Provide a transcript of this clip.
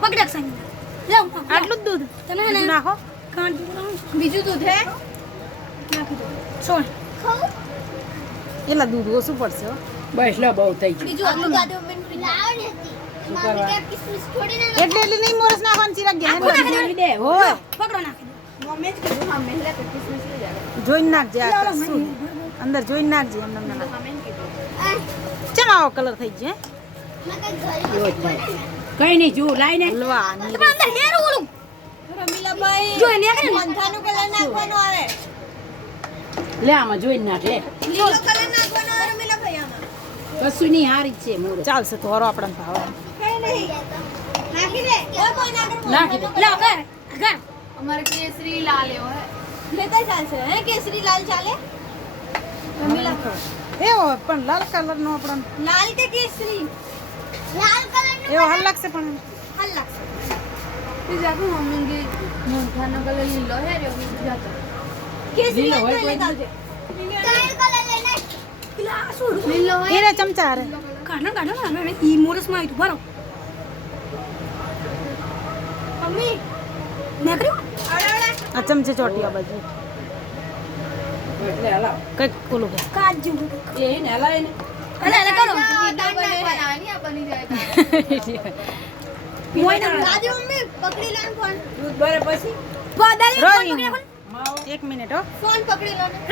પકડક સાંગી લાવ આટલું જ દૂધ? તમે હે બીજું ને નાખો. કાંડ બીજું દૂધ હે? નાખી દો. સોળ એટલા દૂધ ઓછું પડશે. બસ લો બહુ થઈ ગયું. બીજું આટલું દાદો મમ્મી લાવવાની હતી મમ્મી કે કિસમિસ થોડી ના એટલે એટલે નહીં મોરસ નાખવાનું ચિરાગ ગયા આખું નાખી નાખી દે. હો. પકડો નાખી દો. મમ્મી જ કીધું હા મેં નાખજે લાવો, શું મમ્મી. અંદર જોઈને નાખજે એમ એમ ના મમ્મી કીધું. ચમ આવો કલર થઈ ગયો કઈ નહીં જો લાઈને તમે અંદર હેર ઓલું. રમીલાભાઈ જો એને આગળ મંથાનું કલર નાખવાનો આવે. લે આમાં જોઈને નાખ લે. લીલો કલર નાખવાનો આવે રમીલાભાઈ આમાં. કશું નહીં હારી છે મોર. ચાલશે તો હરો આપણને ભાવ કઈ નહીં. નાખી દે. કોઈ કોઈ નાખી દે. લાવ કર કર અમારે કેસરી લાલ એવો હે. લેતા ચાલશે. હે કેસરી લાલ ચાલે? એવો પણ લાલ કલર નો આપણને લાલ કે કેસરી? એવો હાલ લાગશે પણ હાલ લાગશે બીજા તો મમ્મી મોંઠાનો કલર લીલો હે રે બીજા તો કેસરી લીલો હોય હોય કોઈ લેતા આવજે કલર લઈને ગ્લાસ આ લીલો લીલો એને ચમચા રે કાઢો કાઢો ને અમે ઈ મોરસમાં આવ્યું ભરો મમ્મી નાખ્યું આવડે આ ચમચે ચોટી આ બાજુ કંઈક ઓલું કાજુ એ ને હલાય ને અલે અલે કરો મોય ના આ બની પકડી એક મિનિટ હો. ફોન પકડી લો